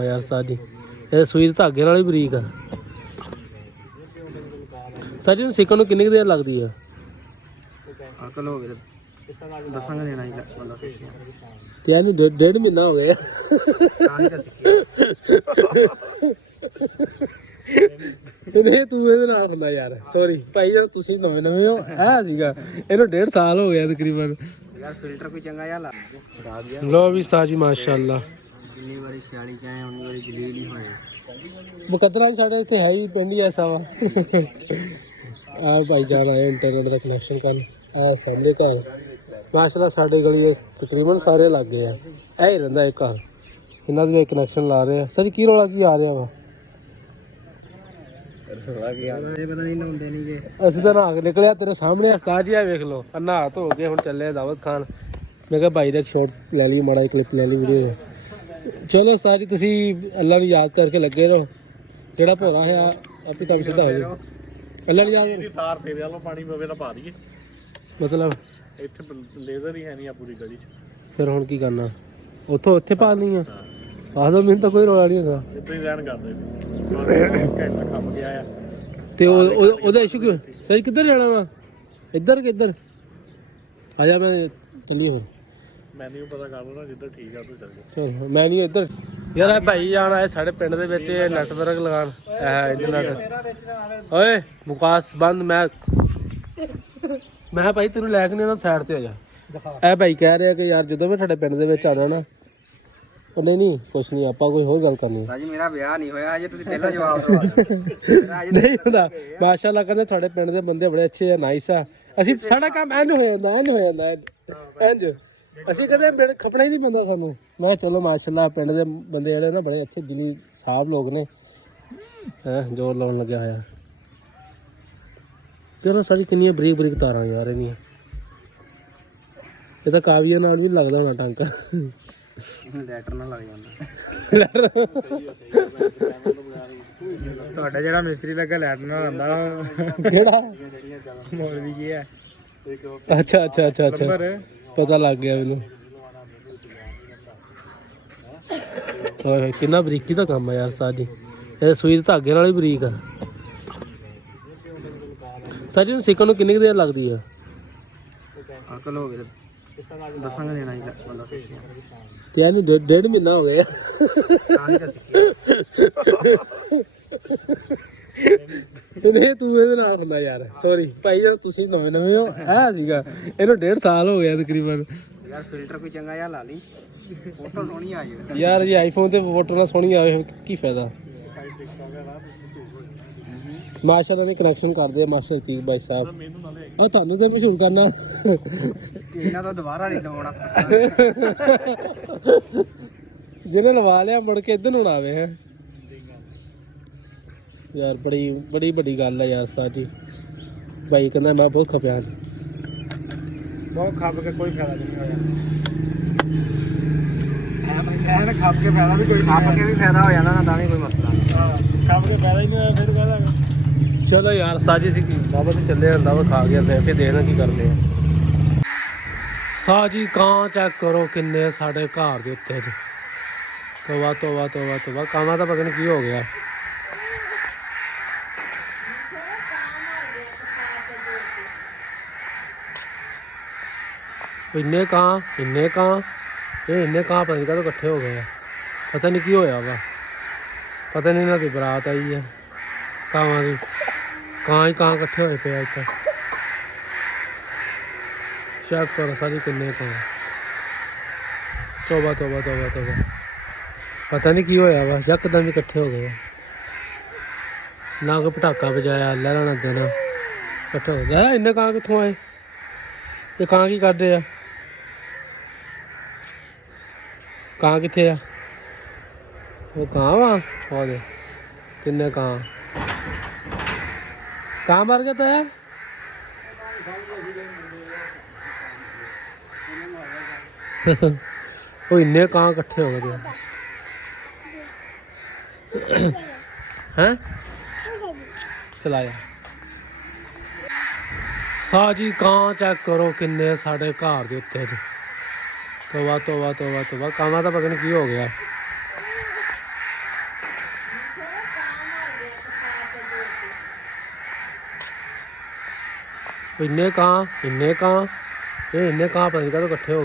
यार साजी ये सुई धागे नाल ही बरीक आ साजी नूं सिक्कण नूं किन्नी देर लगदी है अकल हो गए दसांगा देना ही मतलब ते इहनूं डेढ़ महीना हो गया नहीं तू ਇਹਦੇ ਨਾਲ ਹੁੰਦਾ ਯਾਰ ਸੌਰੀ ਭਾਈ ਜਦ ਤੁਸੀਂ ਨਵੇਂ ਨਵੇਂ ਹੋ ਇਹ ਸੀਗਾ ਇਹਨੂੰ 1.5 ਸਾਲ ਹੋ ਗਿਆ ਤਕਰੀਬਨ यार फिल्टर कोई चंगा यार खराब गया लो भी साजी माशाअल्लाह जिन्नी बारी सियाली चाहे उन्नी बारी जलील ही होए मुकद्दरा साढ़े इतने है ही पिंड ही ऐसा वा आ भाई जान आए इंटरनेट का कनैक्शन कर फैमिली घर माशाअल्लाह साढ़े गली तकरीबन सारे लग गए हैं ऐ ही रहिंदा एक घर इन्हां दे कनैक्शन ला रहे हैं सर की रौला की आ रहा वा ਅਸੀਂ ਤਾਂ ਨਹਾ ਕੇ ਨਿਕਲਿਆ ਤੇਰੇ ਸਾਹਮਣੇ ਉਸਤਾਦ ਜੀ ਆ ਵੇਖ ਲਓ ਨਹਾ ਧੋ ਕੇ ਹੁਣ ਚੱਲੇ ਦਾਵਤ ਖਾਨ ਮੈਂ ਕਿਹਾ ਭਾਈ ਦਾ ਇੱਕ ਸ਼ਾਟ ਲੈ ਲਈ ਮਾੜਾ ਕਲਿੱਪ ਲੈ ਲਈ ਵੀਡੀਓ ਚਲੋ ਉਸਤਾਦ ਜੀ ਤੁਸੀਂ ਅੱਲਾ ਨੂੰ ਯਾਦ ਕਰਕੇ ਲੱਗੇ ਰਹੋ ਜਿਹੜਾ ਭੋਰਾ ਹੈ ਆਪੇ ਕੰਮ ਸਿੱਧਾ ਹੋ ਜਾਏ ਅੱਲਾ ਨੂੰ ਯਾਦ ਦੀ ਤਾਰ ਤੇਰੇ ਵੱਲੋਂ ਪਾਣੀ ਪਵੇ ਤਾਂ ਪਾ ਦਈਏ ਮਤਲਬ ਇੱਥੇ ਲੇਜ਼ਰ ਹੀ ਹੈ ਨਹੀਂ ਆ ਪੂਰੀ ਗਲੀ 'ਚ ਫਿਰ ਹੁਣ ਕੀ ਕਰਨਾ ਉੱਥੋਂ ਇੱਥੇ ਪਾ ਦੇਣੀ ਆ ਆਹਦਾ ਮੈਨੂੰ ਤਾਂ ਕੋਈ ਰੌਲਾ ਨਹੀਂ ਹੈਗਾ ਇੱਦਾਂ ਹੀ ਰਹਿਣ ਕਰਦੇ ਘੰਟਾ ਕੰਮ ਗਿਆ ਆ ਤੇ ਉਹਦਾ ਇਸ਼ੂ ਕਿਉਂ ਸਹੀ ਕਿੱਧਰ ਜਾਣਾ ਵਾ ਇੱਧਰ ਕਿ ਇੱਧਰ ਆ ਜਾ ਮੈਂ ਚੱਲੀ ਹੁਣ ਮੈਨੂੰ ਪਤਾ ਕਰ ਲਓ ਨਾ ਜਿੱਧਰ ਠੀਕ ਆ ਤੂੰ ਚੱਲ ਜਾ ਚਲੋ ਮੈਂ ਨਹੀਂ ਇੱਧਰ ਯਾਰ ਇਹ ਭਾਈ ਜਾਣ ਆਏ ਸਾਡੇ ਪਿੰਡ ਦੇ ਵਿੱਚ ਨੈਟਵਰਕ ਲਗਾਉਣ ਇੰਟਰਨੈਟ ਓਏ ਮੁਕਾਸ ਬੰਦ ਮੈਂ ਭਾਈ ਤੈਨੂੰ ਲੈ ਕੇ ਨਹੀਂ ਆਉਂਦਾ ਸਾਈਡ ਤੇ ਆ ਜਾ ਇਹ ਭਾਈ ਕਹਿ ਰਿਹਾ ਕਿ ਯਾਰ ਜਦੋਂ ਮੈਂ ਤੁਹਾਡੇ ਪਿੰਡ ਦੇ ਵਿੱਚ ਆਣਾ ਨਾ ਉਹ ਨਹੀਂ ਕੁਛ ਨਹੀਂ ਆਪਾਂ ਕੋਈ ਹੋਰ ਗੱਲ ਕਰਨੀ ਭਾਜੀ ਮੇਰਾ ਵਿਆਹ ਨਹੀਂ ਹੋਇਆ ਅਜੇ ਤੁਸੀਂ ਪਹਿਲਾਂ ਜਵਾਬ ਦਿਓ ਨਹੀਂ ਹੁੰਦਾ ਮਾਸ਼ਾਅੱਲਾ ਕਹਿੰਦੇ ਤੁਹਾਡੇ ਪਿੰਡ ਦੇ ਬੰਦੇ ਬੜੇ ਅੱਛੇ ਆ ਨਾਈਸ ਆ ਅਸੀਂ ਸਾਡਾ ਕੰਮ ਐਨ ਹੋ ਜਾਂਦਾ ਇੰਜ ਅਸੀਂ ਕਦੇ ਖਪਣਾ ਹੀ ਨਹੀਂ ਪੈਂਦਾ ਸਾਨੂੰ ਮੈਂ ਕਿਹਾ ਚਲੋ ਮਾਸ਼ਾਅੱਲਾ ਪਿੰਡ ਦੇ ਬੰਦੇ ਜਿਹੜੇ ਨਾ ਬੜੇ ਅੱਛੇ ਦਿਲੀ ਸਾਫ ਲੋਕ ਨੇ ਜ਼ੋਰ ਲਾਉਣ ਲੱਗਿਆ ਹੋਇਆ ਚਲੋ ਸਾਡੀ ਕਿੰਨੀਆਂ ਬਰੀਕ ਬਰੀਕ ਤਾਰਾਂ ਯਾਰ ਇਹਨੀਆਂ ਇਹ ਤਾਂ ਕਾਵੀਆਂ ਨਾਲ ਵੀ ਲੱਗਦਾ ਹੋਣਾ ਟਾਂਕਾ ਲੈਟਰ ਨਾਲ ਲੱਗ ਜਾਂਦਾ ਤੁਹਾਡਾ ਜਿਹੜਾ ਮਿਸਤਰੀ ਲੱਗਾ ਲੈਟਰ ਨਾਲ ਆਉਂਦਾ ਕਿਹੜਾ ਮੌਲਵੀ ਕੀ ਹੈ ਅੱਛਾ ਪਤਾ ਲੱਗ ਗਿਆ ਮੈਨੂੰ ਓਏ ਕਿੰਨਾ ਬਰੀਕੀ ਦਾ ਕੰਮ ਆ ਯਾਰ ਸਾਡੀ ਇਹ ਸੂਈ ਧਾਗੇ ਨਾਲ ਹੀ ਬਰੀਕ ਆ ਸਾਡੀ ਨੂੰ ਸਿੱਕਣ ਨੂੰ ਕਿੰਨੀ ਦੇਰ ਲੱਗਦੀ ਆ ਅਕਲ ਹੋ ਗਏ ਦਸਾਂਗਾ ਦੇਣਾ ਹੀ मतलब ਤੇ ਇਹਨੂੰ 1.5 ਮਹੀਨਾ ਹੋ ਗਿਆ ਨਹੀਂ ਤੂੰ ਇਹਦੇ ਨਾਲ ਹੁੰਦਾ ਯਾਰ ਸੌਰੀ ਭਾਈ ਜਦ ਤੁਸੀਂ ਨਵੇਂ ਨਵੇਂ ਹੋ ਇਹ ਸੀਗਾ ਇਹਨੂੰ 1.5 ਸਾਲ ਹੋ ਗਿਆ ਤਕਰੀਬਨ ਯਾਰ ਫਿਲਟਰ ਕੋਈ ਚੰਗਾ ਯਾਰ ਲਾ ਲਈ ਫੋਟੋ ਸੋਹਣੀ ਆ ਜਾਵੇ ਯਾਰ ਜੇ ਆਈਫੋਨ ਤੇ ਫੋਟੋ ਨਾਲ ਸੋਹਣੀ ਆਵੇ ਕੀ ਫਾਇਦਾ ਮਾਸ਼ਾਅੱਲਾ ਨੇ ਕਨੈਕਸ਼ਨ ਕਰਦੇ ਆ ਮਾਸਟਰ ਤੀਕ ਭਾਈ ਸਾਹਿਬ ਆ ਤੁਹਾਨੂੰ ਤੇ ਮਸ਼ਹੂਰ ਕਰਨਾ ਇਹਨਾਂ ਤੋਂ ਦੁਬਾਰਾ ਨਹੀਂ ਲਵਾਉਣਾ ਜਿਹਨੇ ਲਵਾ ਲਿਆ ਮੁੜ ਕੇ ਇੱਧਰ ਨੂੰ ਆਵੇ ਹੈ ਯਾਰ ਬੜੀ ਵੱਡੀ ਗੱਲ ਹੈ ਯਾਰ ਸਾਡੀ ਭਾਈ ਕਹਿੰਦਾ ਮੈਂ ਬਹੁਤ ਖਪਿਆ ਬਹੁਤ ਖੱਪ ਕੇ ਕੋਈ ਫਾਇਦਾ ਨਹੀਂ ਹੋਇਆ ਐਨ ਖੱਪ ਕੇ ਫਾਇਦਾ ਵੀ ਕੋਈ ਖੱਪ ਕੇ ਵੀ ਫਾਇਦਾ ਹੋ ਜਾਂਦਾ ਨਾ ਤਾਂ ਵੀ ਕੋਈ ਮਸਲਾ ਖੱਪ ਕੇ ਫਾਇਦਾ ਹੀ ਨਹੀਂ ਹੋਇਆ ਫਿਰ ਕਹਦਾ ਚਲੋ ਯਾਰ ਸਾਜੀ ਸੀ ਬਾਬਾ ਤੇ ਚੱਲੇ ਜਾਂਦਾ ਵਾ ਖਾ ਗਿਆ ਲੈ ਕੇ ਦੇਖਣਾ ਕੀ ਕਰਦੇ ਆ ਸਾਜੀ ਕਾਂ ਚੈੱਕ ਕਰੋ ਕਿੰਨੇ ਸਾਡੇ ਘਰ ਦੇ ਉੱਤੇ ਤੋਬਾ ਕਾਮਾਂ ਦਾ ਪਤਾ ਨਹੀਂ ਕੀ ਹੋ ਗਿਆ ਇੰਨੇ ਕਾਂ ਇੰਨੇ ਕਾਂ ਪਤਾ ਨਹੀਂ ਕਦੋਂ ਇਕੱਠੇ ਹੋ ਗਏ ਆ ਪਤਾ ਨਹੀਂ ਕੀ ਹੋਇਆ ਵਾ ਪਤਾ ਨਹੀਂ ਇਹਨਾਂ ਦੀ ਬਰਾਤ ਆਈ ਹੈ ਕਾਵਾਂ ਦੀ ਕਾਂ ਇਕੱਠੇ ਹੋਏ ਪਏ ਇੱਕ ਚੈੱਕ ਕਰੋ ਸਾਰੀ ਕਿੰਨੇ ਕਾਂ ਤੋਬਾ ਪਤਾ ਨਹੀਂ ਕੀ ਹੋਇਆ ਵਾ ਯਕਦਮ ਵੀ ਇਕੱਠੇ ਹੋ ਗਏ ਨਾ ਕੋਈ ਪਟਾਕਾ ਵਜਾਇਆ ਲਹਿਰਾਂ ਨਾ ਦੇਣਾ ਇਕੱਠੇ ਹੋ ਗਏ ਇੰਨੇ ਕਾਂ ਕਿੱਥੋਂ ਆਏ ਤੇ ਕਾਂ ਕੀ ਕਰਦੇ ਆ ਕਾਂ ਕਿੱਥੇ ਆ ਉਹ ਕਾਂ ਵਾ ਉਹਦੇ ਕਿੰਨੇ ਕਾਂ ਮਰ ਗਿਆ ਤਾਂ ਉਹ ਇੰਨੇ ਕਾਂ ਇਕੱਠੇ ਹੋ ਗਏ ਹੈਂ ਚਲਾਇਆ ਸਾਜੀ ਕਾਂ ਚੈੱਕ ਕਰੋ ਕਿੰਨੇ ਸਾਡੇ ਘਰ ਦੇ ਉੱਤੇ ਤੋਬਾ ਕਾਮਾਂ ਦਾ ਪਤਾ ਨਹੀਂ ਕੀ ਹੋ ਗਿਆ ਇੰਨੇ ਕਾਂ ਇਹ ਇੰਨੇ ਕਾਂ ਪਤਾ ਨਹੀਂ ਕਦੋਂ ਇਕੱਠੇ ਹੋ ਗਏ।